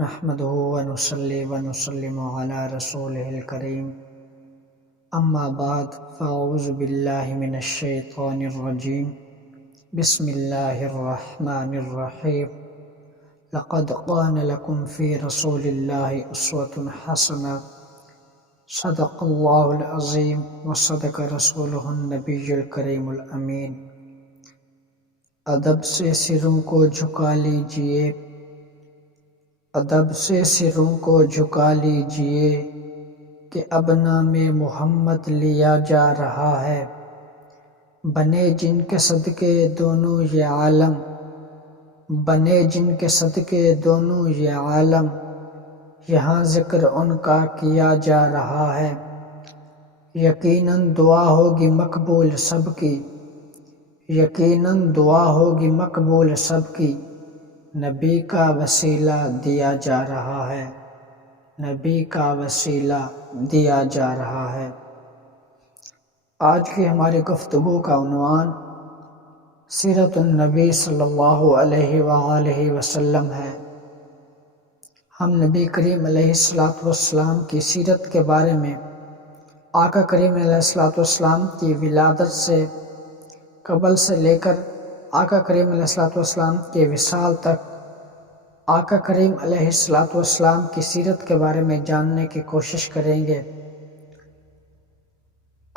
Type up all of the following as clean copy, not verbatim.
نحمده ونصلي ونسلم على رسوله الكريم اما بعد فاعوذ باللہ من الشیطان الرجیم بسم اللہ الرحمن الرحیم لقد كان لكم في رسول الله اسوة حسنة صدق اللہ العظیم وصدق رسولہ النبی الکریم الامین۔ ادب سے سروں کو جھکا لیجئے، ادب سے سروں کو جھکا لیجئے کہ اب نام محمد لیا جا رہا ہے۔ بنے جن کے صدقے دونوں یہ عالم، بنے جن کے صدقے دونوں یہ عالم، یہاں ذکر ان کا کیا جا رہا ہے۔ یقیناً دعا ہوگی مقبول سب کی، یقیناً دعا ہوگی مقبول سب کی، نبی کا وسیلہ دیا جا رہا ہے، نبی کا وسیلہ دیا جا رہا ہے۔ آج کی ہماری گفتگو کا عنوان سیرت النبی صلی اللہ علیہ وآلہ وسلم ہے۔ ہم نبی کریم علیہ السلام کی سیرت کے بارے میں آقا کریم علیہ السلام کی ولادت سے قبل سے لے کر آقا کریم علیہ السلام کے وصال تک آقا کریم علیہ السلام کی سیرت کے بارے میں جاننے کی کوشش کریں گے۔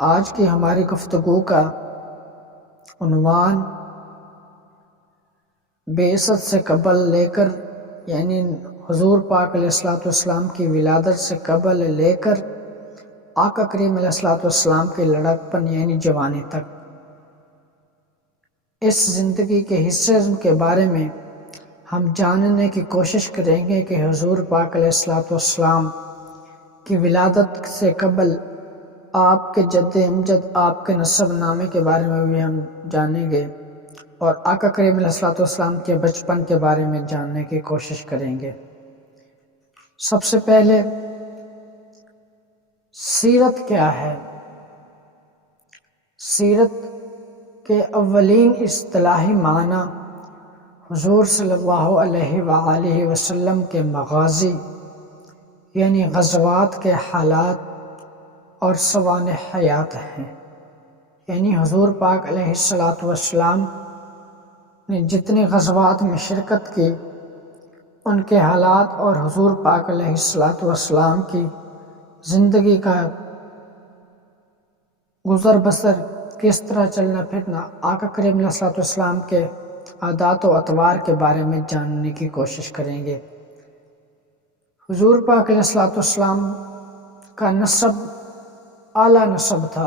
آج کی ہماری گفتگو کا عنوان بعثت سے قبل لے کر، یعنی حضور پاک علیہ السلام کی ولادت سے قبل لے کر آقا کریم علیہ السلام کے لڑکپن یعنی جوانی تک اس زندگی کے حصے کے بارے میں ہم جاننے کی کوشش کریں گے کہ حضور پاک علیہ السلام کی ولادت سے قبل آپ کے جد امجد، آپ کے نسب نامے کے بارے میں بھی ہم جانیں گے، اور آقا کریم علیہ السلام کے بچپن کے بارے میں جاننے کی کوشش کریں گے۔ سب سے پہلے سیرت کیا ہے؟ سیرت کے اولین اصطلاحی معنی حضور صلی اللہ علیہ وآلہ وسلم کے مغازی یعنی غزوات کے حالات اور سوانح حیات ہیں۔ یعنی حضور پاک علیہ السلام نے جتنے غزوات میں شرکت کی، ان کے حالات اور حضور پاک علیہ السلام کی زندگی کا گزر بسر، کس طرح چلنا پھرنا، آقا کریم علیہ السلام کے عادات و اطوار کے بارے میں جاننے کی کوشش کریں گے۔ حضور پاک علیہ السلام کا نسب اعلیٰ نسب تھا۔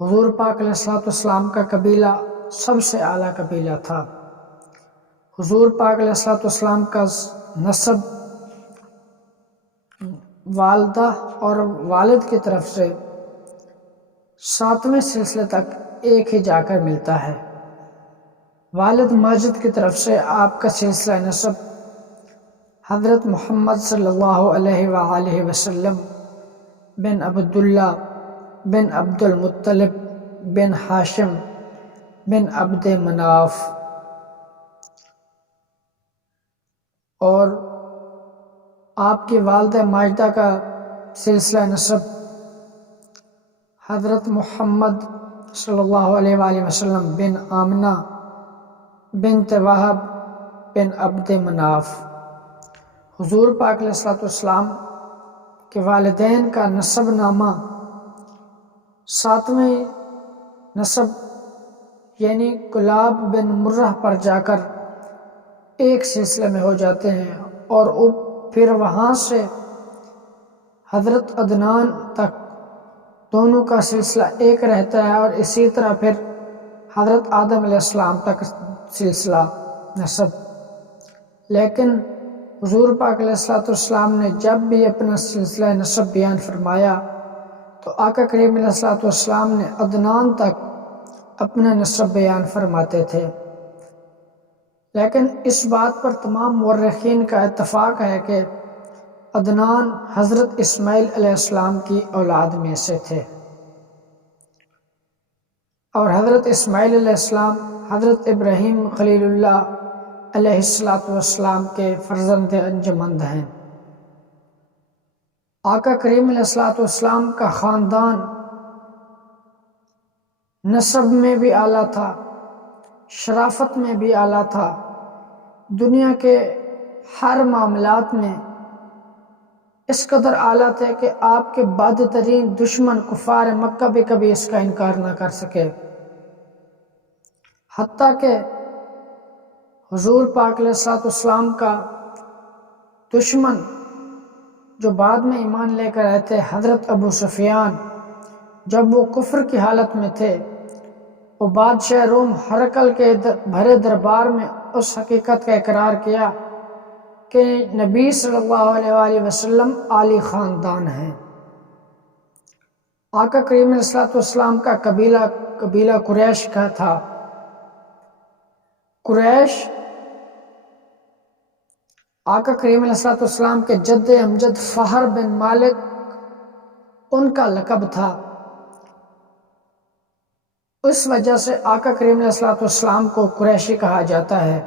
حضور پاک علیہ السلام کا قبیلہ سب سے اعلیٰ قبیلہ تھا۔ حضور پاک علیہ السلام کا نسب والدہ اور والد کی طرف سے 7ویں سلسلے تک ایک ہی جا کر ملتا ہے۔ والد ماجد کی طرف سے آپ کا سلسلہ نسب حضرت محمد صلی اللہ علیہ وآلہ وسلم بن عبداللہ بن عبد المطلب بن ہاشم بن عبد مناف، اور آپ کی والدہ ماجدہ کا سلسلہ نسب حضرت محمد صلی اللہ علیہ وآلہ وسلم بن آمنہ بنت وہب بن عبد مناف۔ حضور پاک علیہ السلام کے والدین کا نسب نامہ 7ویں نسب یعنی کلاب بن مرہ پر جا کر ایک سلسلے میں ہو جاتے ہیں، اور پھر وہاں سے حضرت عدنان تک دونوں کا سلسلہ ایک رہتا ہے، اور اسی طرح پھر حضرت آدم علیہ السلام تک سلسلہ نسب۔ لیکن حضور پاک علیہ السلام نے جب بھی اپنا سلسلہ نسب بیان فرمایا تو آقا کریم علیہ السلام نے عدنان تک اپنا نسب بیان فرماتے تھے۔ لیکن اس بات پر تمام مورخین کا اتفاق ہے کہ عدنان حضرت اسماعیل علیہ السلام کی اولاد میں سے تھے، اور حضرت اسماعیل علیہ السلام حضرت ابراہیم خلیل اللہ علیہ السلام کے فرزند انجمند ہیں۔ آقا کریم علیہ السلام کا خاندان نسب میں بھی اعلیٰ تھا، شرافت میں بھی اعلیٰ تھا، دنیا کے ہر معاملات میں اس قدر اعلیٰ تھے کہ آپ کے بد ترین دشمن کفار مکہ بھی کبھی اس کا انکار نہ کر سکے۔ حتیٰ کہ حضور پاک علیہ السلام کا دشمن جو بعد میں ایمان لے کر آئے تھے، حضرت ابو سفیان، جب وہ کفر کی حالت میں تھے، وہ بادشاہ روم ہرقل کے بھرے دربار میں اس حقیقت کا اقرار کیا کہ نبی صلی اللہ علیہ وآلہ وسلم عالی خاندان ہیں۔ آقا کریم علیہ السلام کا قبیلہ قریش کا تھا۔ قریش آقا کریم علیہ السلام کے جد امجد فہر بن مالک ان کا لقب تھا۔ اس وجہ سے آقا کریم علیہ السلام کو قریشی کہا جاتا ہے۔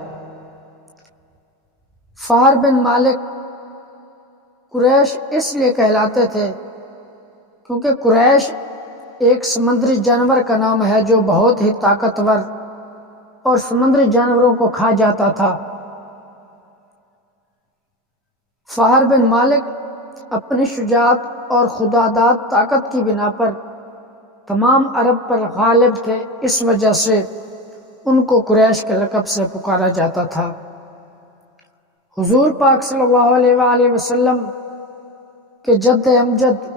فہر بن مالک قریش اس لیے کہلاتے تھے کیونکہ قریش ایک سمندری جانور کا نام ہے جو بہت ہی طاقتور اور سمندری جانوروں کو کھا جاتا تھا۔ فہر بن مالک اپنی شجاعت اور خداداد طاقت کی بنا پر تمام عرب پر غالب تھے، اس وجہ سے ان کو قریش کے لقب سے پکارا جاتا تھا۔ حضور پاک صلی اللہ علیہ وآلہ وسلم کے جد امجد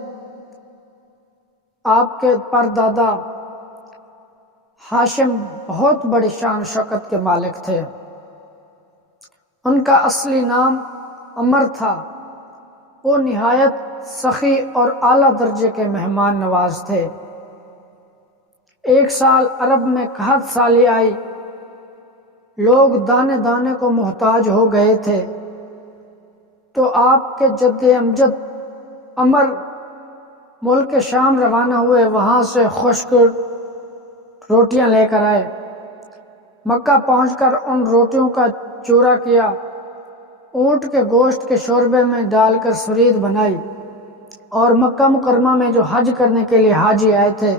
آپ کے پردادا ہاشم بہت بڑی شان و شوکت کے مالک تھے۔ ان کا اصلی نام عمر تھا۔ وہ نہایت سخی اور اعلیٰ درجے کے مہمان نواز تھے۔ ایک سال عرب میں قحط سالی آئی، لوگ دانے دانے کو محتاج ہو گئے تھے، تو آپ کے جد امجد عمر ملک شام روانہ ہوئے، وہاں سے خشک روٹیاں لے کر آئے۔ مکہ پہنچ کر ان روٹیوں کا چورا کیا، اونٹ کے گوشت کے شوربے میں ڈال کر سرید بنائی، اور مکہ مکرمہ میں جو حج کرنے کے لیے حاجی آئے تھے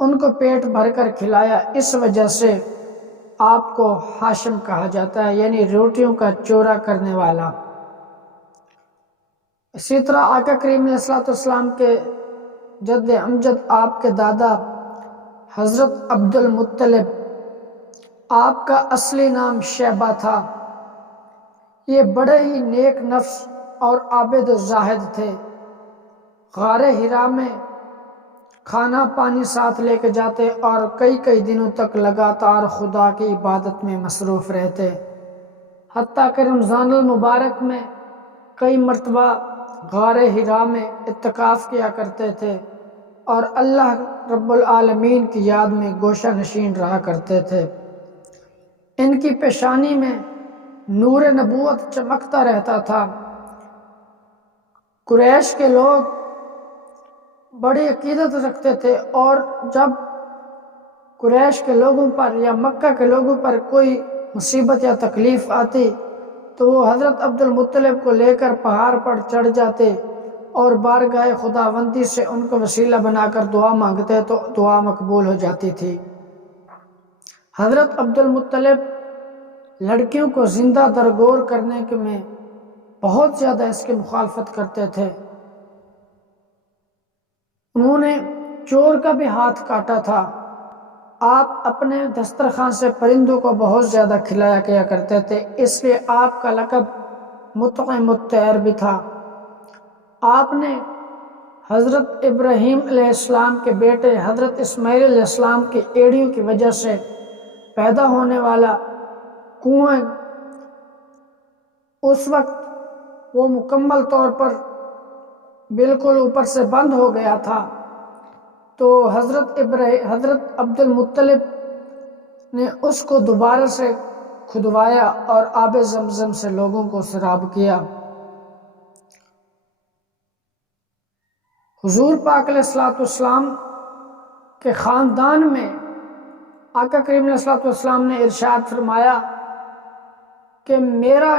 ان کو پیٹ بھر کر کھلایا۔ اس وجہ سے آپ کو ہاشم کہا جاتا ہے، یعنی روٹیوں کا چورا کرنے والا۔ اسی طرح آقا کریم علیہ السلام کے جد امجد آپ کے دادا حضرت عبد المطلب، آپ کا اصلی نام شیبہ تھا۔ یہ بڑے ہی نیک نفس اور عابد و زاہد تھے۔ غار ہرا میں کھانا پانی ساتھ لے کے جاتے اور کئی دنوں تک لگاتار خدا کی عبادت میں مصروف رہتے، حتیٰ کہ رمضان المبارک میں کئی مرتبہ غار ہرا میں اعتکاف کیا کرتے تھے اور اللہ رب العالمین کی یاد میں گوشہ نشین رہا کرتے تھے۔ ان کی پیشانی میں نور نبوت چمکتا رہتا تھا۔ قریش کے لوگ بڑی عقیدت رکھتے تھے، اور جب قریش کے لوگوں پر یا مکہ کے لوگوں پر کوئی مصیبت یا تکلیف آتی تو وہ حضرت عبد المطلب کو لے کر پہاڑ پر چڑھ جاتے اور بارگاہ خداوندی سے ان کو وسیلہ بنا کر دعا مانگتے تو دعا مقبول ہو جاتی تھی۔ حضرت عبد المطلب لڑکیوں کو زندہ درگور کرنے میں بہت زیادہ اس کی مخالفت کرتے تھے۔ انہوں نے چور کا بھی ہاتھ کاٹا تھا۔ آپ اپنے دسترخوان سے پرندوں کو بہت زیادہ کھلایا کیا کرتے تھے، اس لیے آپ کا لقب مطعم الطیر بھی تھا۔ آپ نے حضرت ابراہیم علیہ السلام کے بیٹے حضرت اسماعیل علیہ السلام کی ایڑیوں کی وجہ سے پیدا ہونے والا کنواں، اس وقت وہ مکمل طور پر بالکل اوپر سے بند ہو گیا تھا، تو حضرت عبد المطلب نے اس کو دوبارہ سے کھدوایا اور آب زمزم سے لوگوں کو سیراب کیا۔ حضور پاک علیہ السلام کے خاندان میں آقا کریم علیہ السلام نے ارشاد فرمایا کہ میرا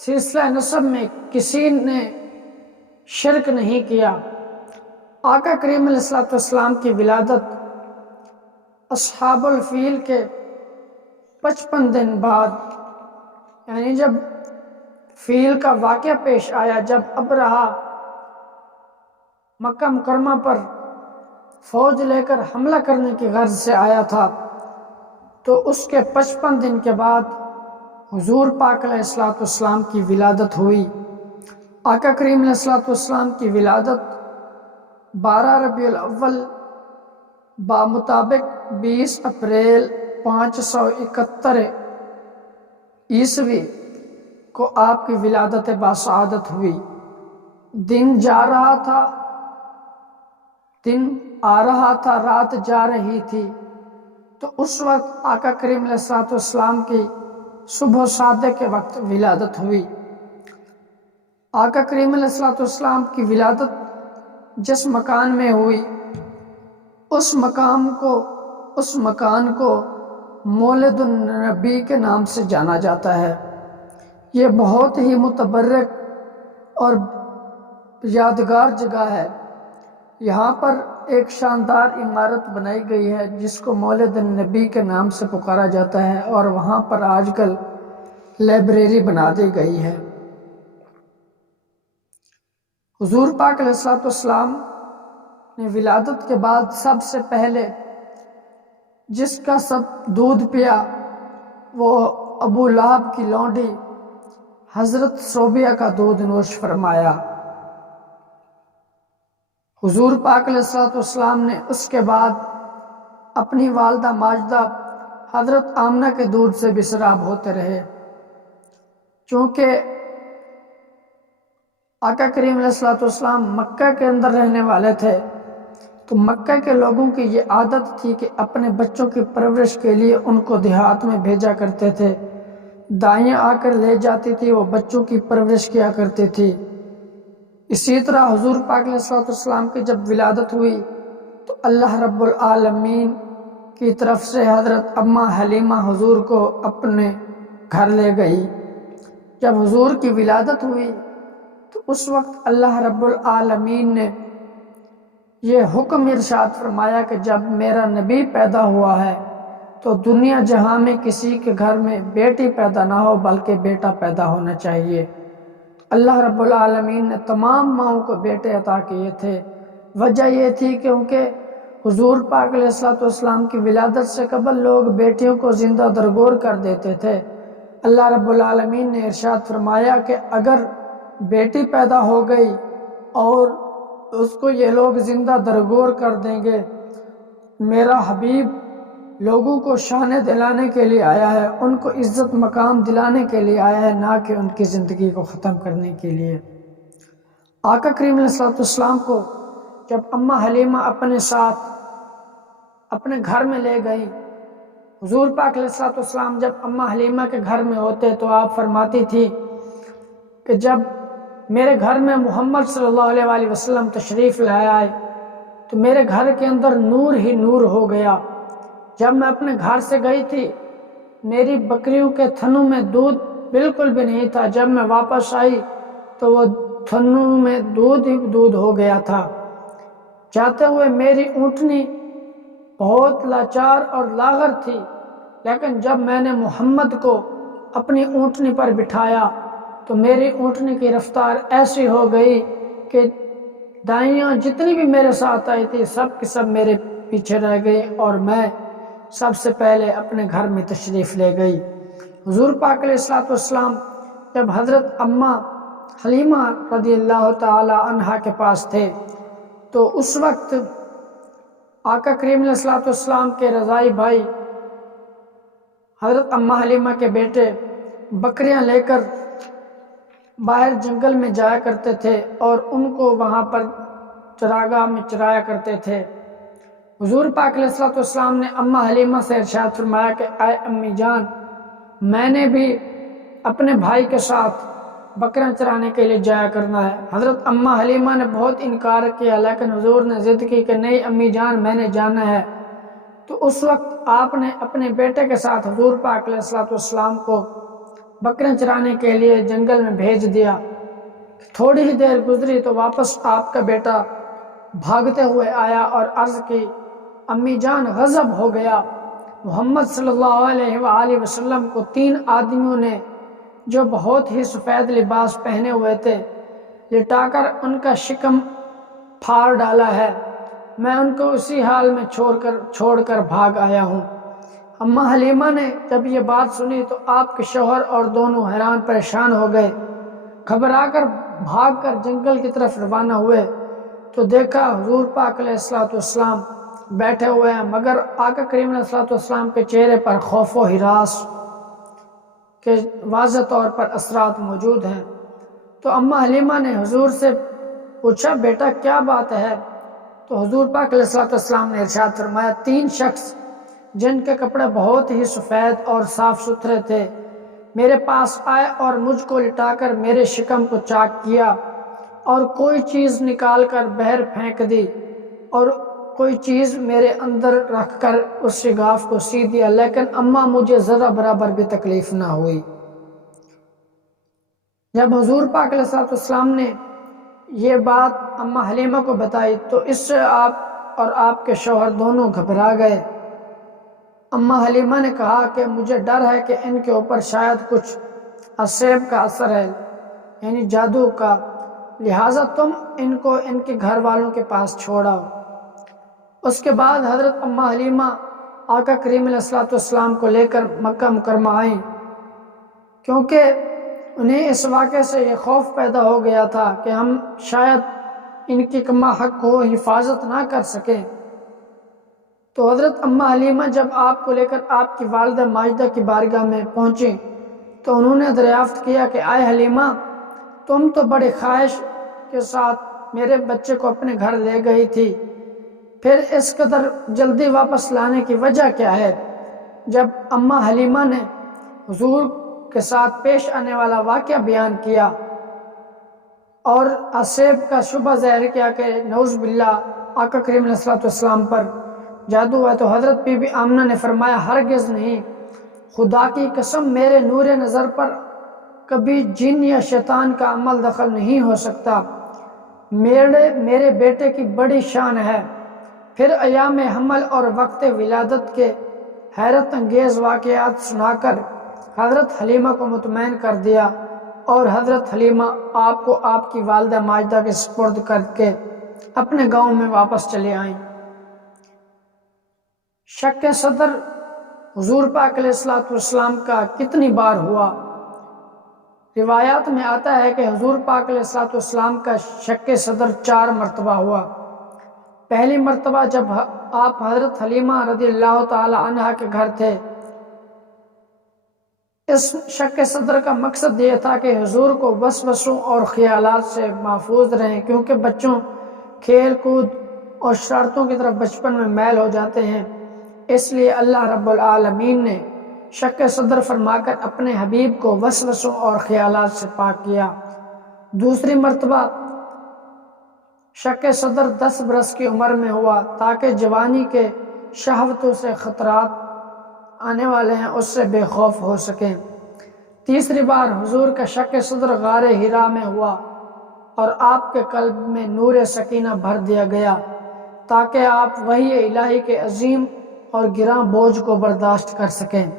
سلسلہ نسب میں کسی نے شرک نہیں کیا۔ آقا کریم علیہ الصلوۃ والسلام کی ولادت اصحاب الفیل کے 55 دن بعد، یعنی جب فیل کا واقعہ پیش آیا، جب ابرہہ مکہ مکرمہ پر فوج لے کر حملہ کرنے کی غرض سے آیا تھا، تو اس کے 55 دن کے بعد حضور پاک علیہ الصلوۃ والسلام کی ولادت ہوئی۔ آقا کریم علیہ الصلوۃ والسلام کی ولادت 12 ربیع الاول بمطابق 20 اپریل 571 عیسوی کو آپ کی ولادت باسعادت ہوئی۔ دن جا رہا تھا، دن آ رہا تھا، رات جا رہی تھی، تو اس وقت آقا کریم علیہ الصلوۃ والسلام کی صبح صادق کے وقت ولادت ہوئی۔ آقا کریم علیہ الصلوۃ والسلام کی ولادت جس مکان میں ہوئی، اس مکان کو مولد النبی کے نام سے جانا جاتا ہے۔ یہ بہت ہی متبرک اور یادگار جگہ ہے۔ یہاں پر ایک شاندار عمارت بنائی گئی ہے جس کو مولد النبی کے نام سے پکارا جاتا ہے، اور وہاں پر آج کل لائبریری بنا دی گئی ہے۔ حضور پاک علیہ الصلوۃ والسلام نے ولادت کے بعد سب سے پہلے جس کا سب دودھ پیا وہ ابو لہب کی لونڈی حضرت صوبیہ کا دودھ نوش فرمایا۔ حضور پاک علیہ الصلوۃ والسلام نے اس کے بعد اپنی والدہ ماجدہ حضرت آمنہ کے دودھ سے بسراب ہوتے رہے۔ چونکہ آقا کریم علیہ الصلوۃ والسلام مکہ کے اندر رہنے والے تھے، تو مکہ کے لوگوں کی یہ عادت تھی کہ اپنے بچوں کی پرورش کے لیے ان کو دیہات میں بھیجا کرتے تھے، دائیاں آ کر لے جاتی تھی، وہ بچوں کی پرورش کیا کرتی تھی۔ اسی طرح حضور پاک علیہ الصلوۃ والسلام کی جب ولادت ہوئی تو اللہ رب العالمین کی طرف سے حضرت اماں حلیمہ حضور کو اپنے گھر لے گئی۔ جب حضور کی ولادت ہوئی تو اس وقت اللہ رب العالمین نے یہ حکم ارشاد فرمایا کہ جب میرا نبی پیدا ہوا ہے تو دنیا جہاں میں کسی کے گھر میں بیٹی پیدا نہ ہو بلکہ بیٹا پیدا ہونا چاہیے۔ اللہ رب العالمین نے تمام ماؤں کو بیٹے عطا کیے تھے۔ وجہ یہ تھی کیونکہ حضور پاک علیہ الصلوۃ والسلام کی ولادت سے قبل لوگ بیٹیوں کو زندہ درگور کر دیتے تھے۔ اللہ رب العالمین نے ارشاد فرمایا کہ اگر بیٹی پیدا ہو گئی اور اس کو یہ لوگ زندہ درگور کر دیں گے، میرا حبیب لوگوں کو شان دلانے کے لیے آیا ہے، ان کو عزت مقام دلانے کے لیے آیا ہے، نہ کہ ان کی زندگی کو ختم کرنے کے لیے۔ آقا کریم علیہ الصلوۃ والسلام کو جب اماں حلیمہ اپنے ساتھ اپنے گھر میں لے گئی، حضور پاک علیہ الصلوۃ والسلام جب اماں حلیمہ کے گھر میں ہوتے تو آپ فرماتی تھی کہ جب میرے گھر میں محمد صلی اللہ علیہ وآلہ وسلم تشریف لائے آئے تو میرے گھر کے اندر نور ہی نور ہو گیا۔ جب میں اپنے گھر سے گئی تھی میری بکریوں کے تھنوں میں دودھ بالکل بھی نہیں تھا، جب میں واپس آئی تو وہ تھنوں میں دودھ ہی دودھ ہو گیا تھا۔ جاتے ہوئے میری اونٹنی بہت لاچار اور لاغر تھی، لیکن جب میں نے محمد کو اپنی اونٹنی پر بٹھایا تو میری اونٹنی کی رفتار ایسی ہو گئی کہ دائیاں جتنی بھی میرے ساتھ آئی تھی سب کی سب میرے پیچھے رہ گئی اور میں سب سے پہلے اپنے گھر میں تشریف لے گئی۔ حضور پاک علیہ الصلوۃ والسلام جب حضرت اماں حلیمہ رضی اللہ تعالی عنہا کے پاس تھے تو اس وقت آقا کریم علیہ الصلوۃ والسلام کے رضائی بھائی حضرت اماں حلیمہ کے بیٹے بکریاں لے کر باہر جنگل میں جایا کرتے تھے اور ان کو وہاں پر چراگاہ میں چرایا کرتے تھے۔ حضور پاک علیہ الصلوۃ والسلام نے اماں حلیمہ سے ارشاد فرمایا کہ اے امی جان، میں نے بھی اپنے بھائی کے ساتھ بکریاں چرانے کے لیے جایا کرنا ہے۔ حضرت اماں حلیمہ نے بہت انکار کیا، لیکن حضور نے ضد کی کہ نہیں امی جان، میں نے جانا ہے۔ تو اس وقت آپ نے اپنے بیٹے کے ساتھ حضور پاک علیہ الصلوۃ والسلام کو بکریاں چرانے کے لیے جنگل میں بھیج دیا۔ تھوڑی ہی دیر گزری تو واپس آپ کا بیٹا بھاگتے ہوئے آیا اور عرض کی، امی جان غضب ہو گیا، محمد صلی اللہ علیہ وآلہ وسلم کو 3 آدمیوں نے جو بہت ہی سفید لباس پہنے ہوئے تھے لٹا کر ان کا شکم پھاڑ ڈالا ہے، میں ان کو اسی حال میں چھوڑ کر بھاگ آیا ہوں۔ اماں حلیمہ نے جب یہ بات سنی تو آپ کے شوہر اور دونوں حیران پریشان ہو گئے، گھبرا کر بھاگ کر جنگل کی طرف روانہ ہوئے تو دیکھا حضور پاک علیہ السلام بیٹھے ہوئے ہیں، مگر آقا کریم علیہ السلام کے چہرے پر خوف و ہراس کے واضح طور پر اثرات موجود ہیں۔ تو اماں حلیمہ نے حضور سے پوچھا، بیٹا کیا بات ہے؟ تو حضور پاک علیہ السلام نے ارشاد فرمایا، 3 شخص جن کے کپڑے بہت ہی سفید اور صاف ستھرے تھے میرے پاس آئے اور مجھ کو لٹا کر میرے شکم کو چاک کیا اور کوئی چیز نکال کر باہر پھینک دی اور کوئی چیز میرے اندر رکھ کر اس شگاف کو سی دیا، لیکن اماں مجھے ذرا برابر بھی تکلیف نہ ہوئی۔ جب حضور پاک علیہ السلام نے یہ بات اماں حلیمہ کو بتائی تو اس سے آپ اور آپ کے شوہر دونوں گھبرا گئے۔ اماں حلیمہ نے کہا کہ مجھے ڈر ہے کہ ان کے اوپر شاید کچھ عصیب کا اثر ہے، یعنی جادو کا، لہٰذا تم ان کو ان کے گھر والوں کے پاس چھوڑاؤ۔ اس کے بعد حضرت اماں حلیمہ آقا کریم علیہ السلام کو لے کر مکہ مکرمہ آئیں، کیونکہ انہیں اس واقعے سے یہ خوف پیدا ہو گیا تھا کہ ہم شاید ان کی کما حق کو حفاظت نہ کر سکیں۔ تو حضرت اماں حلیمہ جب آپ کو لے کر آپ کی والدہ ماجدہ کی بارگاہ میں پہنچیں تو انہوں نے دریافت کیا کہ آئے حلیمہ، تم تو بڑی خواہش کے ساتھ میرے بچے کو اپنے گھر لے گئی تھی، پھر اس قدر جلدی واپس لانے کی وجہ کیا ہے؟ جب اماں حلیمہ نے حضور کے ساتھ پیش آنے والا واقعہ بیان کیا اور عصیب کا شبہ ظاہر کیا کہ نعوذ باللہ آقا کریم علیہ السلام پر جادو ہے، تو حضرت بی بی آمنہ نے فرمایا، ہرگز نہیں، خدا کی قسم میرے نور نظر پر کبھی جن یا شیطان کا عمل دخل نہیں ہو سکتا، میرے بیٹے کی بڑی شان ہے۔ پھر ایام حمل اور وقت ولادت کے حیرت انگیز واقعات سنا کر حضرت حلیمہ کو مطمئن کر دیا اور حضرت حلیمہ آپ کو آپ کی والدہ ماجدہ کے سپرد کر کے اپنے گاؤں میں واپس چلے آئیں۔ شک صدر حضور پاک علیہ السلام کا کتنی بار ہوا؟ روایات میں آتا ہے کہ حضور پاک علیہ السلام کا شک صدر 4 مرتبہ ہوا۔ پہلی مرتبہ جب آپ حضرت حلیمہ رضی اللہ تعالی عنہا کے گھر تھے، اس شک صدر کا مقصد یہ تھا کہ حضور کو وسوسوں اور خیالات سے محفوظ رہیں، کیونکہ بچوں کھیل کود اور شرارتوں کی طرف بچپن میں میل ہو جاتے ہیں، اس لیے اللہ رب العالمین نے شک صدر فرما کر اپنے حبیب کو وسوسوں اور خیالات سے پاک کیا۔ دوسری مرتبہ شک صدر 10 برس کی عمر میں ہوا تاکہ جوانی کے شہوتوں سے خطرات آنے والے ہیں اس سے بے خوف ہو سکیں۔ تیسری بار حضور کا شک صدر غار حرا میں ہوا اور آپ کے قلب میں نور سکینہ بھر دیا گیا تاکہ آپ وحی الہی کے عظیم اور گراں بوجھ کو برداشت کر سکیں۔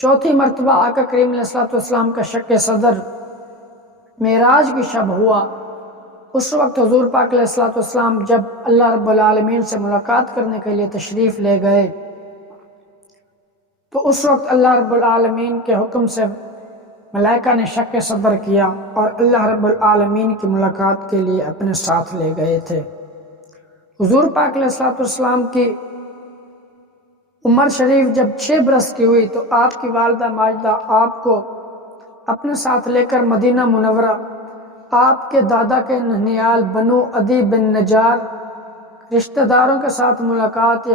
چوتھی مرتبہ آقا کریم علیہ السلام کا شک صدر معراج کی شب ہوا۔ اس وقت حضور پاک علیہ السلام جب اللہ رب العالمین سے ملاقات کرنے کے لیے تشریف لے گئے تو اس وقت اللہ رب العالمین کے حکم سے ملائکہ نے شک صدر کیا اور اللہ رب العالمین کی ملاقات کے لیے اپنے ساتھ لے گئے تھے۔ حضور پاک علیہ السلام کی عمر شریف جب 6 برس کی ہوئی تو آپ کی والدہ ماجدہ آپ کو اپنے ساتھ لے کر مدینہ منورہ آپ کے دادا کے ننیال بنو عدی بن نجار رشتہ داروں کے ساتھ ملاقات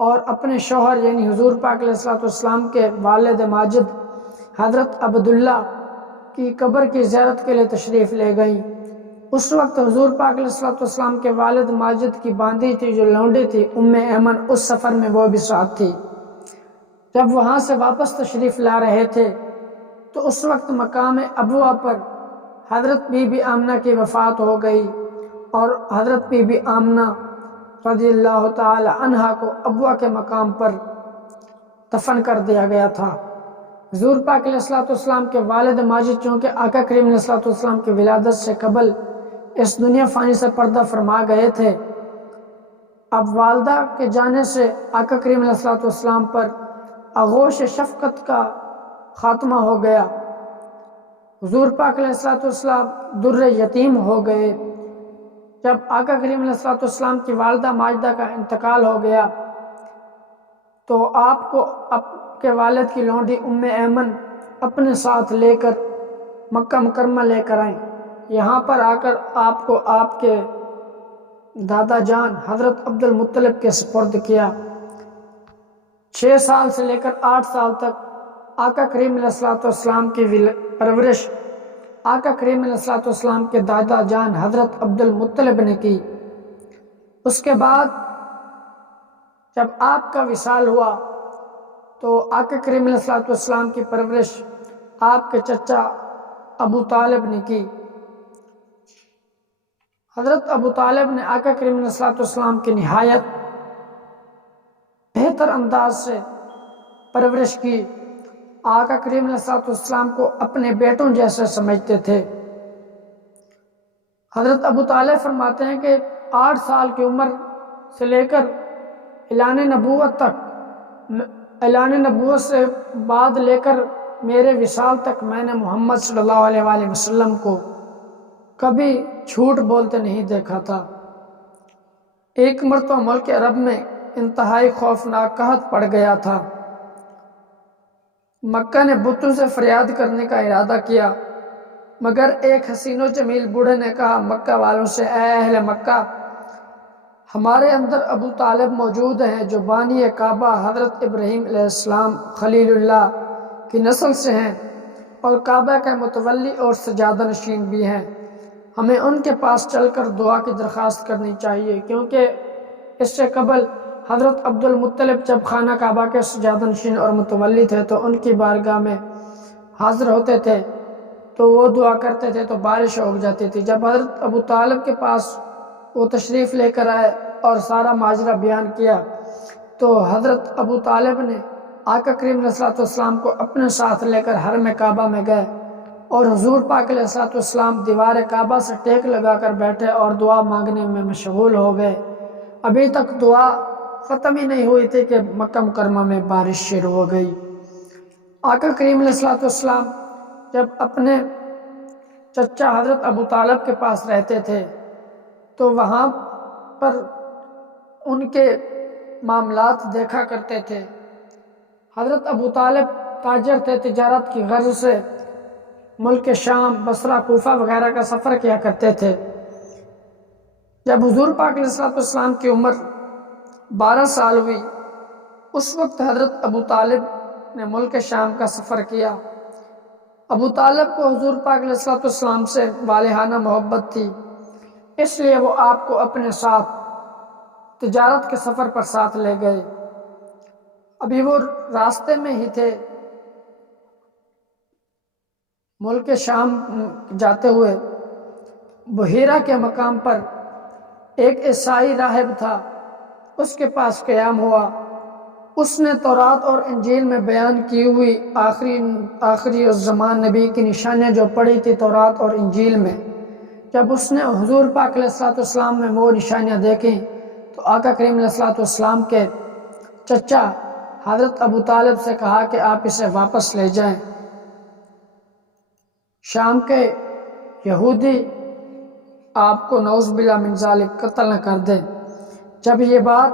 اور اپنے شوہر یعنی حضور پاک علیہ السلام کے والد ماجد حضرت عبداللہ کی قبر کی زیارت کے لیے تشریف لے گئیں۔ اس وقت حضور پاک علیہ السلام کے والد ماجد کی باندھی تھی جو لونڈی تھی ام ایمن، اس سفر میں وہ بھی ساتھ تھی۔ جب وہاں سے واپس تشریف لا رہے تھے تو اس وقت مقام ابوا پر حضرت بی بی آمنہ کی وفات ہو گئی اور حضرت بی بی آمنہ رضی اللہ تعالی عنہا کو ابوا کے مقام پر دفن کر دیا گیا تھا۔ حضور پاک علیہ الصلوۃ والسلام کے والد ماجد چونکہ آقا کریم علیہ الصلوۃ والسلام کی ولادت سے قبل اس دنیا فانی سے پردہ فرما گئے تھے، اب والدہ کے جانے سے آقا کریم علیہ الصلوۃ والسلام پر آغوش شفقت کا خاتمہ ہو گیا۔ حضور پاک علیہ الصلوۃ والسلام در یتیم ہو گئے۔ جب آقا کریم علیہ الصلوۃ والسلام کی والدہ ماجدہ کا انتقال ہو گیا تو آپ کو آپ کے والد کی لونڈی ام ایمن اپنے ساتھ لے کر مکہ مکرمہ لے کر آئیں۔ یہاں پر آ کر آپ کو آپ کے دادا جان حضرت عبد المطلب کے سپرد کیا۔ 6 سال سے لے کر 8 سال تک آقا کریم علیہ الصلوۃ والسلام کی پرورش آقا کریم علیہ الصلوۃ والسلام کے دادا جان حضرت عبد المطلب نے کی۔ اس کے بعد جب آپ کا وصال ہوا تو آقا کریم علیہ الصلوۃ والسلام کی پرورش آپ کے چچا ابو طالب نے کی۔ حضرت ابو طالب نے آقا کریم علیہ الصلوۃ والسلام کی نہایت بہتر انداز سے پرورش کی۔ آقا کریم علیہ الصلوۃ والسلام کو اپنے بیٹوں جیسے سمجھتے تھے۔ حضرت ابو طالب فرماتے ہیں کہ 8 سال کی عمر سے لے کر اعلان نبوت تک، اعلان نبوت سے بعد لے کر میرے وصال تک میں نے محمد صلی اللہ علیہ وآلہ وسلم کو کبھی جھوٹ بولتے نہیں دیکھا تھا۔ ایک مرتبہ ملک عرب میں انتہائی خوفناک قحط پڑ گیا تھا۔ مکہ نے بتوں سے فریاد کرنے کا ارادہ کیا، مگر ایک حسین و جمیل بوڑھے نے کہا مکہ والوں سے، اے اہل مکہ، ہمارے اندر ابو طالب موجود ہیں جو بانی کعبہ حضرت ابراہیم علیہ السلام خلیل اللہ کی نسل سے ہیں اور کعبہ کا متولی اور سجادہ نشین بھی ہیں۔ ہمیں ان کے پاس چل کر دعا کی درخواست کرنی چاہیے، کیونکہ اس سے قبل حضرت عبد المطلب جب خانہ کعبہ کے سجادہ نشین اور متولی تھے تو ان کی بارگاہ میں حاضر ہوتے تھے تو وہ دعا کرتے تھے تو بارش اگ جاتی تھی۔ جب حضرت ابو طالب کے پاس وہ تشریف لے کر آئے اور سارا ماجرا بیان کیا تو حضرت ابو طالب نے آقا کریم علیہ الصلوۃ والسلام کو اپنے ساتھ لے کر حرم کعبہ میں گئے اور حضور پاک علیہ الصلوۃ والسلام دیوار کعبہ سے ٹیک لگا کر بیٹھے اور دعا مانگنے میں مشغول ہو گئے۔ ابھی تک دعا ختم ہی نہیں ہوئی تھی کہ مکہ مکرمہ میں بارش شروع ہو گئی۔ آقا کریم علیہ الصلوۃ والسلام جب اپنے چچا حضرت ابو طالب کے پاس رہتے تھے تو وہاں پر ان کے معاملات دیکھا کرتے تھے۔ حضرت ابو طالب تاجر تھے، تجارت کی غرض سے ملک شام، بصرہ، کوفہ وغیرہ کا سفر کیا کرتے تھے۔ جب حضور پاک علیہ الصلوۃ والسلام کی عمر 12 سال ہوئی اس وقت حضرت ابو طالب نے ملک شام کا سفر کیا۔ ابو طالب کو حضور پاک علیہ الصلوۃ والسلام سے والہانہ محبت تھی، اس لیے وہ آپ کو اپنے ساتھ تجارت کے سفر پر ساتھ لے گئے۔ ابھی وہ راستے میں ہی تھے، ملک شام جاتے ہوئے بحیرہ کے مقام پر ایک عیسائی راہب تھا، اس کے پاس قیام ہوا۔ اس نے تورات اور انجیل میں بیان کی ہوئی آخری الزمان نبی کی نشانیاں جو پڑھی تھی تورات اور انجیل میں، جب اس نے حضور پاک علیہ الصلوۃ والسلام میں وہ نشانیاں دیکھیں تو آقا کریم علیہ الصلوۃ والسلام کے چچا حضرت ابو طالب سے کہا کہ آپ اسے واپس لے جائیں، شام کے یہودی آپ کو نعوذ باللہ من ذالک قتل نہ کر دیں۔ جب یہ بات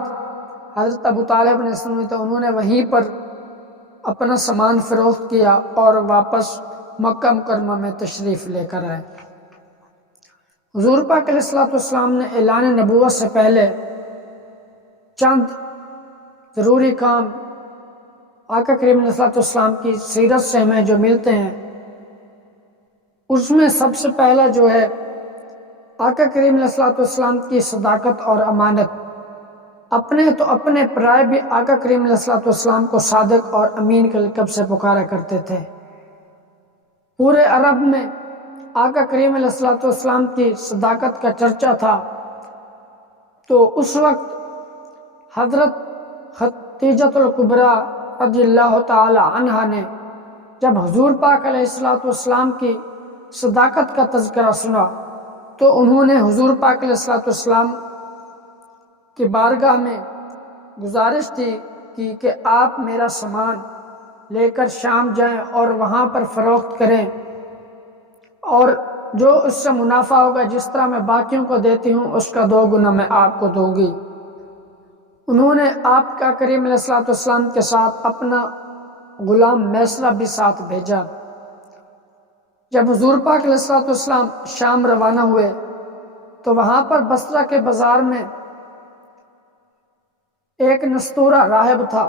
حضرت ابو طالب نے سنی تو انہوں نے وہیں پر اپنا سامان فروخت کیا اور واپس مکہ مکرمہ میں تشریف لے کر آئے۔ حضور پاک علیہ الصلوۃ والسلام نے اعلان نبوت سے پہلے چند ضروری کام آقا کریم علیہ الصلوۃ والسلام کی سیرت سے ہمیں جو ملتے ہیں، اس میں سب سے پہلا جو ہے آقا کریم علیہ الصلوۃ والسلام کی صداقت اور امانت۔ اپنے تو اپنے پرائے بھی آقا کریم علیہ الصلوۃ والسلام کو صادق اور امین کے لقب سے پکارا کرتے تھے۔ پورے عرب میں آقا کریم علیہ الصلوۃ والسلام کی صداقت کا چرچا تھا، تو اس وقت حضرت خدیجۃ الکبریٰ رضی اللہ تعالی عنہا نے جب حضور پاک علیہ الصلوۃ والسلام کی صداقت کا تذکرہ سنا تو انہوں نے حضور پاک علیہ الصلوۃ والسلام کی بارگاہ میں گزارش کی کہ آپ میرا سامان لے کر شام جائیں اور وہاں پر فروخت کریں، اور جو اس سے منافع ہوگا جس طرح میں باقیوں کو دیتی ہوں اس کا 2 گنا میں آپ کو دوں گی۔ انہوں نے آپ کا کریم علیہ الصلوۃ والسلام کے ساتھ اپنا غلام میسرہ بھی ساتھ بھیجا۔ جب حضور پاک علیہ الصلوۃ والسلام شام روانہ ہوئے تو وہاں پر بصرہ کے بازار میں ایک نستورہ راہب تھا،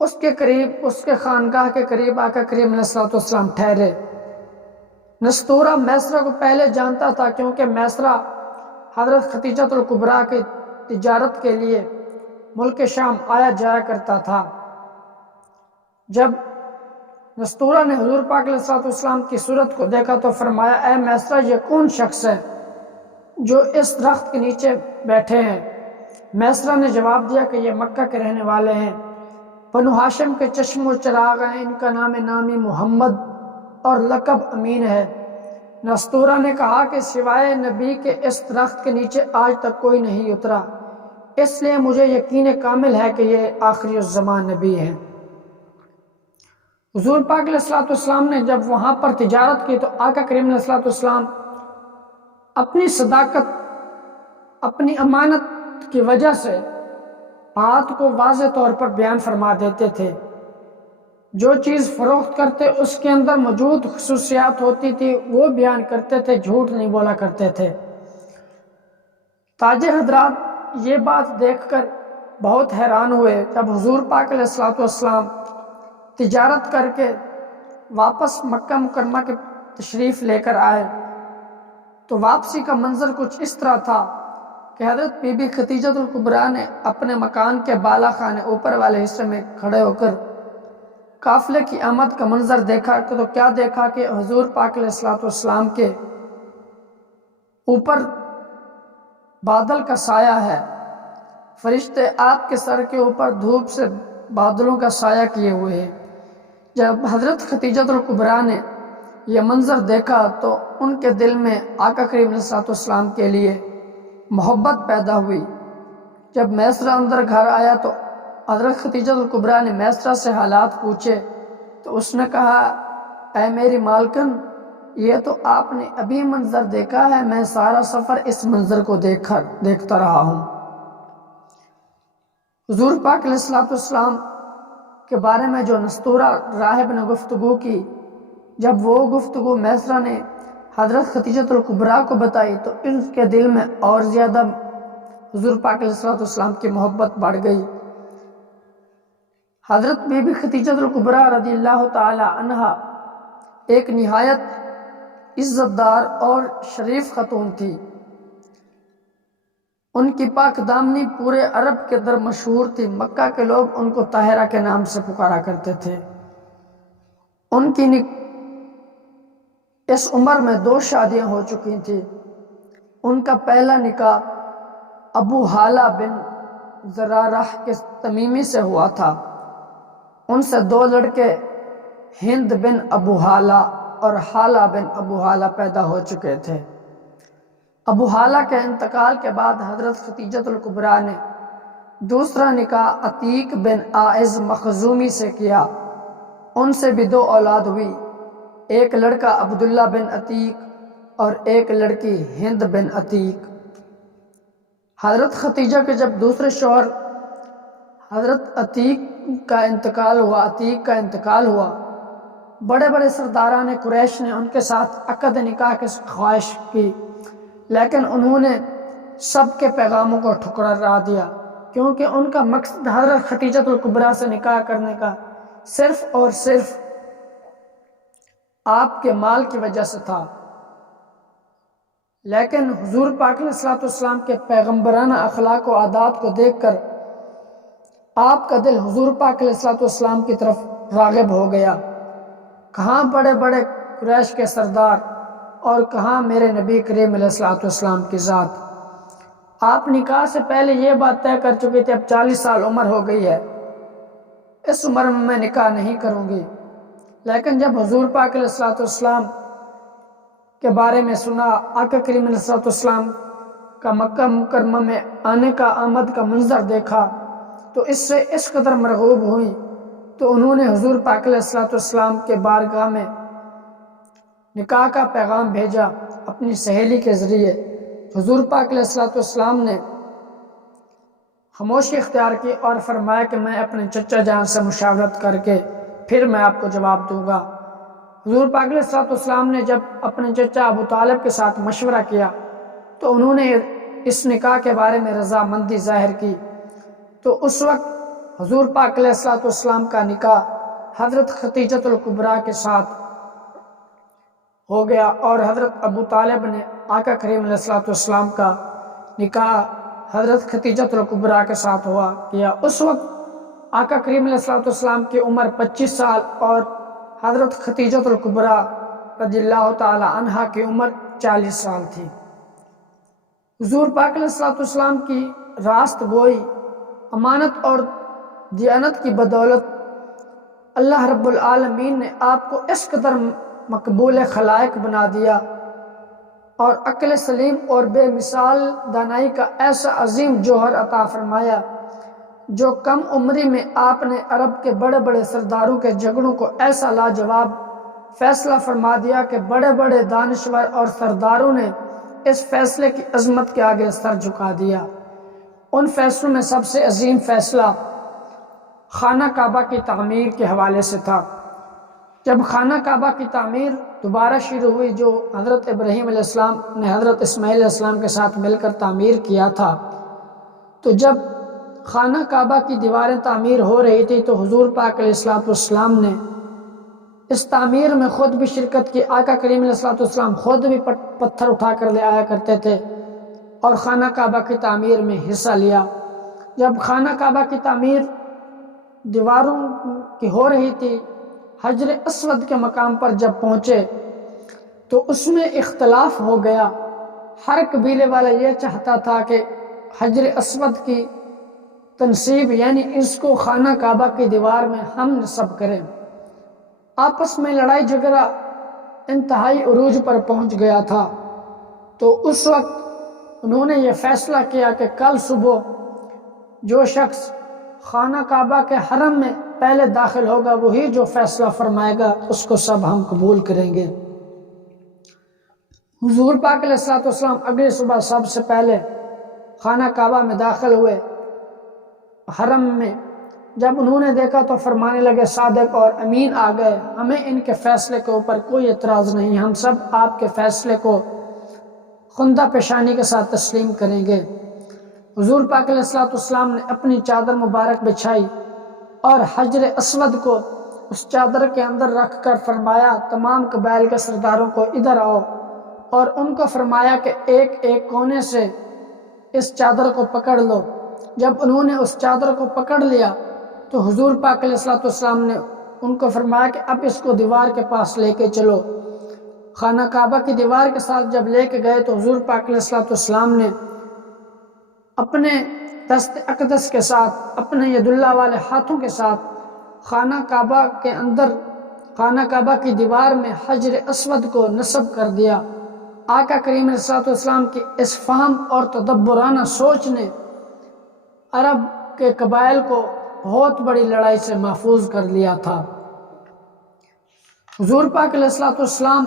اس کے قریب، اس کے خانقاہ کے قریب آقا کریم علیہ الصلوۃ والسلام ٹھہرے۔ نستورہ میسرہ کو پہلے جانتا تھا، کیونکہ میسرہ حضرت خدیجۃ الکبریٰ کی تجارت کے لیے ملک شام آیا جایا کرتا تھا۔ جب نستورہ نے حضور پاک علیہ الصلوۃ والسلام کی صورت کو دیکھا تو فرمایا، اے میسرہ، یہ کون شخص ہے جو اس درخت کے نیچے بیٹھے ہیں؟ میسرہ نے جواب دیا کہ یہ مکہ کے رہنے والے ہیں، بنو ہاشم کے چشم و چراغ ہیں، ان کا نام نامی محمد اور لقب امین ہے۔ نستورہ نے کہا کہ سوائے نبی کے اس درخت کے نیچے آج تک کوئی نہیں اترا، اس لیے مجھے یقین کامل ہے کہ یہ آخری الزمان نبی ہیں۔ حضور پاک علیہ الصلوۃ والسلام نے جب وہاں پر تجارت کی تو آقا کریم علیہ الصلوۃ والسلام اپنی صداقت، اپنی امانت کی وجہ سے بات کو واضح طور پر بیان فرما دیتے تھے۔ جو چیز فروخت کرتے اس کے اندر موجود خصوصیات ہوتی تھی وہ بیان کرتے تھے، جھوٹ نہیں بولا کرتے تھے۔ تاجر حضرات یہ بات دیکھ کر بہت حیران ہوئے۔ جب حضور پاک علیہ الصلوۃ والسلام تجارت کر کے واپس مکہ مکرمہ کے تشریف لے کر آئے تو واپسی کا منظر کچھ اس طرح تھا کہ حضرت بی بی خدیجۃ الکبریٰ نے اپنے مکان کے بالا خانے اوپر والے حصے میں کھڑے ہو کر قافلے کی آمد کا منظر دیکھا تو کیا دیکھا کہ حضور پاک علیہ الصلوۃ والسلام کے اوپر بادل کا سایہ ہے، فرشتے آپ کے سر کے اوپر دھوپ سے بادلوں کا سایہ کیے ہوئے ہیں۔ جب حضرت خدیجۃ الکبریٰ نے یہ منظر دیکھا تو ان کے دل میں آقا کریم علیہ الصلوۃ والسلام کے لیے محبت پیدا ہوئی۔ جب میسرہ اندر گھر آیا تو حضرت خدیجۃ الکبریٰ نے میسرہ سے حالات پوچھے تو اس نے کہا، اے میری مالکن، یہ تو آپ نے ابھی منظر دیکھا ہے، میں سارا سفر اس منظر کو دیکھتا رہا ہوں۔ حضور پاک علیہ الصلوۃ والسلام کے بارے میں جو نستورہ راہب نے گفتگو کی، جب وہ گفتگو میسرہ نے حضرت خدیجۃ الکبریٰ کو بتائی تو ان کے دل میں اور زیادہ حضور پاک علیہ الصلوۃ والسلام کی محبت بڑھ گئی۔ حضرت بی بی خدیجۃ الکبریٰ رضی اللہ تعالی عنہا ایک نہایت عزت دار اور شریف خاتون تھی۔ ان کی پاک دامنی پورے عرب کے در مشہور تھی، مکہ کے لوگ ان کو طاہرہ کے نام سے پکارا کرتے تھے۔ ان کی اس عمر میں 2 شادیاں ہو چکی تھیں۔ ان کا پہلا نکاح ابو حالہ بن زرارہ کے تمیمی سے ہوا تھا۔ ان سے 2 لڑکے ہند بن ابو حالہ اور حالہ بن ابو حالہ پیدا ہو چکے تھے۔ ابو حالہ کے انتقال کے بعد حضرت خدیجۃ الکبریٰ نے دوسرا نکاح عتیق بن عائض مخزومی سے کیا۔ ان سے بھی 2 اولاد ہوئی، ایک لڑکا عبداللہ بن عتیق اور ایک لڑکی ہند بن عتیق۔ حضرت خدیجہ کے جب دوسرے شوہر حضرت عتیق کا انتقال ہوا، بڑے بڑے سرداران قریش نے ان کے ساتھ عقد نکاح کی خواہش کی، لیکن انہوں نے سب کے پیغاموں کو ٹھکرا دیا، کیونکہ ان کا مقصد حضرت خدیجۃ الکبریٰ سے نکاح کرنے کا صرف اور صرف آپ کے مال کی وجہ سے تھا۔ لیکن حضور پاک علیہ الصلوۃ والسلام کے پیغمبرانہ اخلاق و عادات کو دیکھ کر آپ کا دل حضور پاک علیہ الصلوۃ والسلام کی طرف راغب ہو گیا۔ کہاں بڑے بڑے قریش کے سردار اور کہاں میرے نبی کریم علیہ الصلوۃ والسلام کی ذات۔ آپ نکاح سے پہلے یہ بات طے کر چکے تھے اب 40 سال عمر ہو گئی ہے، اس عمر میں نکاح نہیں کروں گی، لیکن جب حضور پاک علیہ الصلوۃ والسلام کے بارے میں سنا، آقا کریم علیہ الصلوۃ والسلام کا مکہ مکرمہ میں آنے کا آمد کا منظر دیکھا تو اس سے اس قدر مرغوب ہوئی تو انہوں نے حضور پاک علیہ الصلوۃ والسلام کے بارگاہ میں نکاح کا پیغام بھیجا اپنی سہیلی کے ذریعے۔ حضور پاک علیہ الصلوۃ والسلام نے خاموشی اختیار کی اور فرمایا کہ میں اپنے چچا جان سے مشاورت کر کے پھر میں آپ کو جواب دوں گا۔ حضور پاک علیہ الصلوۃ والسلام نے جب اپنے چچا ابو طالب کے ساتھ مشورہ کیا تو انہوں نے اس نکاح کے بارے میں رضامندی ظاہر کی، تو اس وقت حضور پاک علیہ الصلوۃ والسلام کا نکاح حضرت خدیجۃ الکبریٰ کے ساتھ ہو گیا، اور حضرت ابو طالب نے آقا کریم علیہ الصلوۃ والسلام کا نکاح حضرت خدیجۃ الکبریٰ کے ساتھ کیا۔ اس وقت آقا کریم علیہ الصلوۃ والسلام کی عمر 25 سال اور حضرت خدیجۃ الکبریٰ رضی اللہ تعالی عنہا کی عمر 40 سال تھی۔ حضور پاک علیہ الصلوۃ والسلام کی راست گوئی، امانت اور دیانت کی بدولت اللہ رب العالمین نے آپ کو اس قدر مقبول خلائق بنا دیا اور عقل سلیم اور بے مثال دانائی کا ایسا عظیم جوہر عطا فرمایا جو کم عمری میں آپ نے عرب کے بڑے بڑے سرداروں کے جھگڑوں کو ایسا لاجواب فیصلہ فرما دیا کہ بڑے بڑے دانشور اور سرداروں نے اس فیصلے کی عظمت کے آگے سر جھکا دیا۔ ان فیصلوں میں سب سے عظیم فیصلہ خانہ کعبہ کی تعمیر کے حوالے سے تھا۔ جب خانہ کعبہ کی تعمیر دوبارہ شروع ہوئی جو حضرت ابراہیم علیہ السلام نے حضرت اسماعیل علیہ السلام کے ساتھ مل کر تعمیر کیا تھا، تو جب خانہ کعبہ کی دیواریں تعمیر ہو رہی تھی تو حضور پاک علیہ الصلوۃ والسلام نے اس تعمیر میں خود بھی شرکت کی۔ آقا کریم علیہ الصلوۃ والسلام خود بھی پتھر اٹھا کر لے آیا کرتے تھے اور خانہ کعبہ کی تعمیر میں حصہ لیا۔ جب خانہ کعبہ کی تعمیر دیواروں کی ہو رہی تھی، حجر اسود کے مقام پر جب پہنچے تو اس میں اختلاف ہو گیا۔ ہر قبیلے والا یہ چاہتا تھا کہ حجر اسود کی تنصیب یعنی اس کو خانہ کعبہ کی دیوار میں ہم نصب کریں۔ آپس میں لڑائی جھگڑا انتہائی عروج پر پہنچ گیا تھا، تو اس وقت انہوں نے یہ فیصلہ کیا کہ کل صبح جو شخص خانہ کعبہ کے حرم میں پہلے داخل ہوگا وہی جو فیصلہ فرمائے گا اس کو سب ہم قبول کریں گے۔ حضور پاک علیہ الصلوۃ والسلام اگلی صبح سب سے پہلے خانہ کعبہ میں داخل ہوئے۔ حرم میں جب انہوں نے دیکھا تو فرمانے لگے صادق اور امین آ گئے، ہمیں ان کے فیصلے کے اوپر کوئی اعتراض نہیں، ہم سب آپ کے فیصلے کو خندہ پیشانی کے ساتھ تسلیم کریں گے۔ حضور پاک علیہ الصلوۃ والسلام نے اپنی چادر مبارک بچھائی اور حجر اسود کو اس چادر کے اندر رکھ کر فرمایا تمام قبائل کے سرداروں کو ادھر آؤ، اور ان کو فرمایا کہ ایک ایک کونے سے اس چادر کو پکڑ لو۔ جب انہوں نے اس چادر کو پکڑ لیا تو حضور پاک علیہ الصلوۃ والسلام نے ان کو فرمایا کہ اب اس کو دیوار کے پاس لے کے چلو۔ خانہ کعبہ کی دیوار کے ساتھ جب لے کے گئے تو حضور پاک علیہ الصلوۃ والسلام نے اپنے دست اقدس کے ساتھ اپنے ید اللہ والے ہاتھوں کے ساتھ خانہ کعبہ کے اندر خانہ کعبہ کی دیوار میں حجر اسود کو نصب کر دیا۔ آقا کریم علیہ الصلوۃ والسلام کی اس فہم اور تدبرانہ سوچ نے عرب کے قبائل کو بہت بڑی لڑائی سے محفوظ کر لیا تھا۔ حضور پاک علیہ الصلوۃ والسلام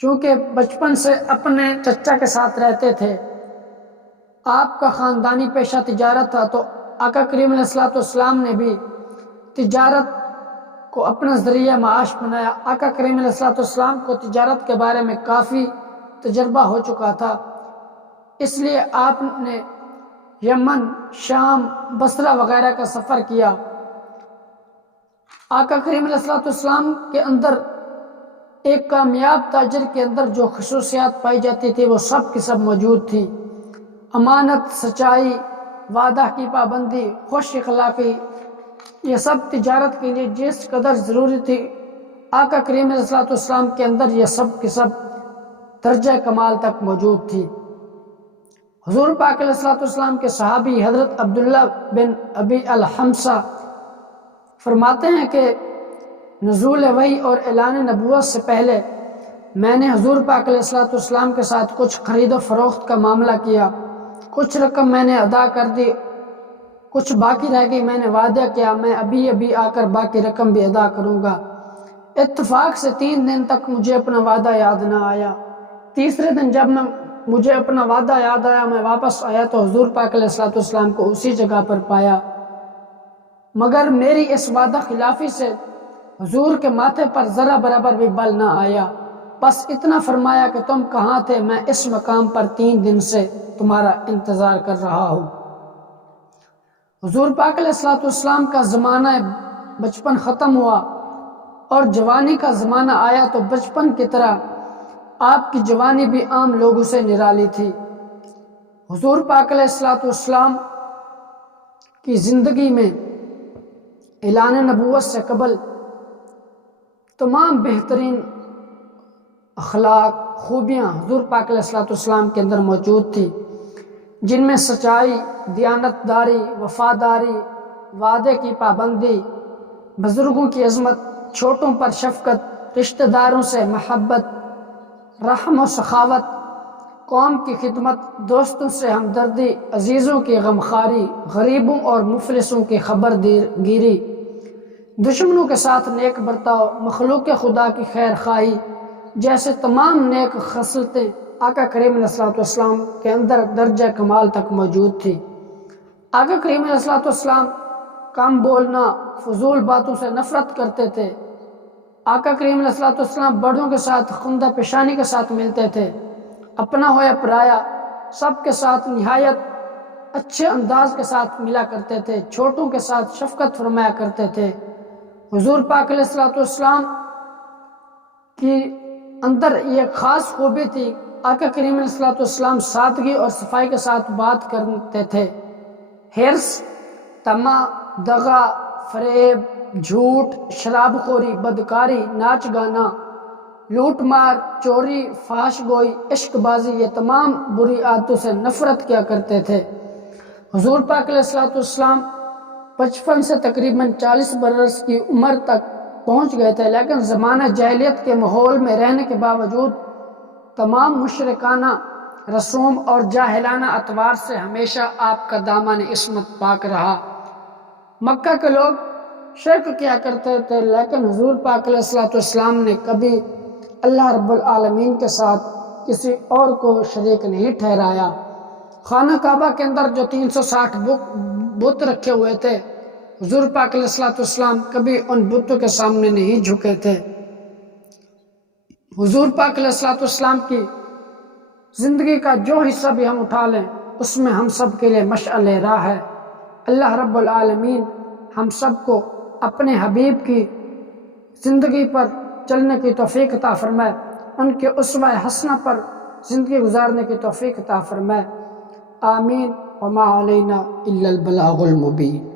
چونکہ بچپن سے اپنے چچا کے ساتھ رہتے تھے، آپ کا خاندانی پیشہ تجارت تھا، تو آقا کریم علیہ الصلوۃ والسلام نے بھی تجارت کو اپنا ذریعہ معاش بنایا۔ آقا کریم علیہ الصلوۃ والسلام کو تجارت کے بارے میں کافی تجربہ ہو چکا تھا، اس لیے آپ نے یمن، شام، بصرہ وغیرہ کا سفر کیا۔ آقا کریم علیہ الصلوۃ والسلام کے اندر ایک کامیاب تاجر کے اندر جو خصوصیات پائی جاتی تھی وہ سب کی سب موجود تھی۔ امانت، سچائی، وعدہ کی پابندی، خوش اخلاقی، یہ سب تجارت کے لیے جس قدر ضروری تھی آقا کریم علیہ الصلوۃ والسلام کے اندر یہ سب کی سب درجہ کمال تک موجود تھی۔ حضور پاک علیہ الصلوۃ والسلام کے صحابی حضرت عبداللہ بن ابی الحمصہ فرماتے ہیں کہ نزول وحی اور اعلان نبوت سے پہلے میں نے حضور پاک علیہ الصلوۃ والسلام کے ساتھ کچھ خرید و فروخت کا معاملہ کیا، کچھ رقم میں نے ادا کر دی، کچھ باقی رہ گئی، میں نے وعدہ کیا میں ابھی آ کر باقی رقم بھی ادا کروں گا۔ اتفاق سے 3 دن تک مجھے اپنا وعدہ یاد نہ آیا۔ تیسرے دن جب مجھے اپنا وعدہ یاد آیا، میں واپس آیا تو حضور پاک علیہ الصلوۃ والسلام کو اسی جگہ پر پایا، مگر میری اس وعدہ خلافی سے حضور کے ماتھے پر ذرا برابر بھی بل نہ آیا، بس اتنا فرمایا کہ تم کہاں تھے، میں اس مقام پر 3 دن سے تمہارا انتظار کر رہا ہوں۔ حضور پاک علیہ الصلوۃ والسلام کا زمانہ بچپن ختم ہوا اور جوانی کا زمانہ آیا تو بچپن کی طرح آپ کی جوانی بھی عام لوگوں سے نرالی تھی۔ حضور پاک علیہ الصلوۃ والسلام کی زندگی میں اعلان نبوت سے قبل تمام بہترین اخلاق خوبیاں حضور پاک علیہ الصلوۃ والسلام کے اندر موجود تھی، جن میں سچائی، دیانت داری، وفاداری، وعدے کی پابندی، بزرگوں کی عظمت، چھوٹوں پر شفقت، رشتہ داروں سے محبت، رحم و سخاوت، قوم کی خدمت، دوستوں سے ہمدردی، عزیزوں کی غمخواری، غریبوں اور مفلسوں کی خبر گیری، دشمنوں کے ساتھ نیک برتاؤ، مخلوق خدا کی خیر خواہی جیسے تمام نیک خصلتیں آقا کریم علیہ الصلوۃ والسلام کے اندر درجہ کمال تک موجود تھی۔ آقا کریم علیہ الصلوۃ والسلام کم بولنا، فضول باتوں سے نفرت کرتے تھے۔ آقا کریم علیہ الصلوۃ والسلام بڑوں کے ساتھ خندہ پیشانی کے ساتھ ملتے تھے، اپنا ہو یا پرایا سب کے ساتھ نہایت اچھے انداز کے ساتھ ملا کرتے تھے، چھوٹوں کے ساتھ شفقت فرمایا کرتے تھے۔ حضور پاک علیہ الصلوۃ والسلام کی اندر یہ خاص خوبی تھی، آقا کریم علیہ الصلوۃ والسلام سادگی اور صفائی کے ساتھ بات کرتے تھے۔ حرص، طمع، دغا، فریب، جھوٹ، شراب خوری، بدکاری، ناچ گانا، لوٹ مار، چوری، فحش گوئی، عشق بازی، یہ تمام بری عادتوں سے نفرت کیا کرتے تھے۔ حضور پاک علیہ الصلوۃ والسلام 55 سے تقریباً 40 برس کی عمر تک پہنچ گئے تھے، لیکن زمانہ جاہلیت کے ماحول میں رہنے کے باوجود تمام مشرکانہ رسوم اور جاہلانہ اطوار سے ہمیشہ آپ کا دامن عصمت پاک رہا۔ مکہ کے لوگ شرک کیا کرتے تھے، لیکن حضور پاک علیہ الصلوۃ والسلام نے کبھی اللہ رب العالمین کے ساتھ کسی اور کو شریک نہیں ٹھہرایا۔ خانہ کعبہ کے اندر جو 360 بت رکھے ہوئے تھے، حضور پاک علیہ الصلوۃ والسلام کبھی ان بتوں کے سامنے نہیں جھکے تھے۔ حضور پاک علیہ الصلوۃ والسلام کی زندگی کا جو حصہ بھی ہم اٹھا لیں اس میں ہم سب کے لیے مشعل راہ ہے۔ اللہ رب العالمین ہم سب کو اپنے حبیب کی زندگی پر چلنے کی توفیق عطا فرمائے، ان کے اسوہ حسنہ پر زندگی گزارنے کی توفیق عطا فرمائے۔ آمین۔ وما علینا الا البلاغ المبین۔